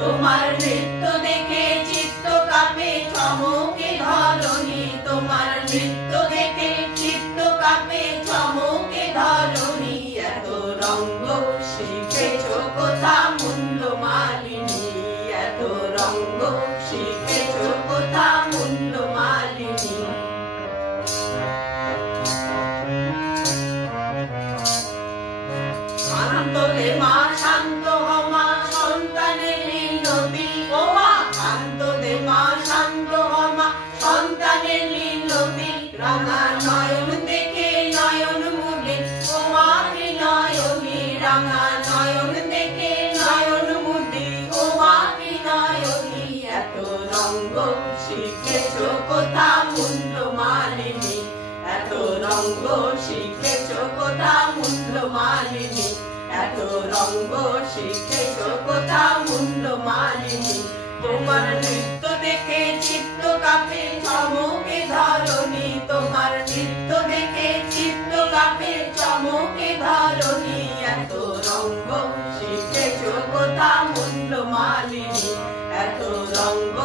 তোমার নৃত্য দেখে চিত্ত কাঁপে চমকে ধরণী, তোমার নৃত্য দেখে চিত্ত কাঁপে চমকে ধরণী। এত রঙ্গ শিখেছ কোথা মুন্ড মালিনী, এত রঙ্গ শিখেছ কোথা মুন্ড মালিনী। শান্ত রে মা শান্ত হমা সন্তানের লীলতি, ও মা শান্ত রে মা শান্ত হমা সন্তানের লীলতি। রাঙা নয়ন দেখে নয়ন মুদে ও মা ত্রিনয়নী, রাঙা নয়ন দেখে নয়ন মুদে ও মা ত্রিনয়নী। এত রঙ্গ শিখেছ কোথা মুন্ড মালিনী, এত রঙ্গ শিখেছ কোথা মুন্ড মালিনী, এত রঙ্গ শিখেছ কোথা মুন্ড মালিনী। তোমার নৃত্য দেখে চিত্ত কাঁপে চমকে ধরণী, তোমার নৃত্য দেখে চিত্ত কাঁপে চমকে ধরণী। এত রঙ্গ শিখেছ কোথা মুন্ড মালিনী, এত রঙ্গ